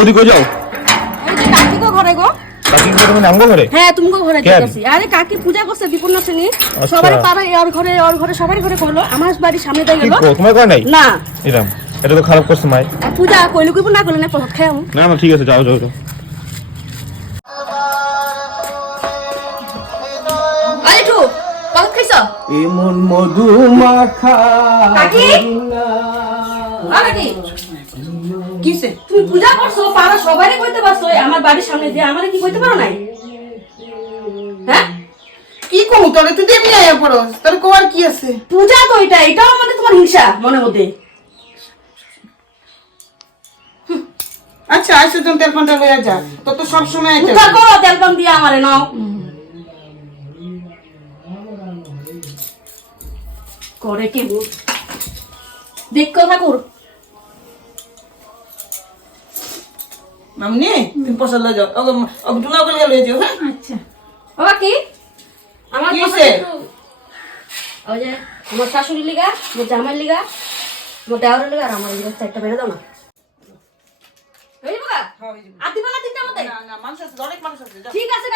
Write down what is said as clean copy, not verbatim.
ওদি কই যাও? এই যে কাকি তো ঘরে গো। কাকি ঘরে মানে আমগো ঘরে? হ্যাঁ তুমি ঘরে যাইতাছি। আরে কাকি পূজা করছে বিপন্নশ্রেণী। সবারই পাড়া ওর ঘরে সবারই ঘরে করলো। আমার বাড়ির সামনে দিয়ে গেল। তোমার ঘরে নাই? না। এরকম এটা তো খারাপ করছে মাই। পূজা কইলো কইব না করলে না প্রসাদ খাই আমি। না না ঠিক আছে যাও যাও যাও। আরে টু প্রসাদ খাইছো? এমন মধু মাখা কাকি? আরে কি? কিসে? তুমি পূজা করছো পাড়া সবারই কইতে পারছো আমার বাড়ির সামনে দিয়ে আমারে কি কইতে পারো নাই? হ্যাঁ? কি কমু তোরে তুই এমনি আয়া পড়স তোর কোয়ার কি আছে? পূজা তো এটাও মানে তোমার হিংসা মনের মধ্যে। আচ্ছা আসে তুমি তেলপানটা লইয়া যা তোর তো সব সময় এটা উদ্ধার করো তেলপান দিয়ে আমারে নাও। করে কি বল? দেখো ঠাকুর। মামনি তুমি পছন্দ লয়ে যাও ওকে টুনা করে লয়ে যাও হ্যাঁ আচ্ছা বাবা কি আমার কি পছন্দ হইছে? একটু ওই যে আমার শাশুড়ি লিগা আমার জামাই লিগা আমার দেওয়ারের লিগা আর আমার লিগা একটা বেড়ে দাও না হয়ে যাবো গা? আর দিবা না তিনটার মধ্যে? না মানুষ আছে অনেক মানুষ আছে ঠিক আছে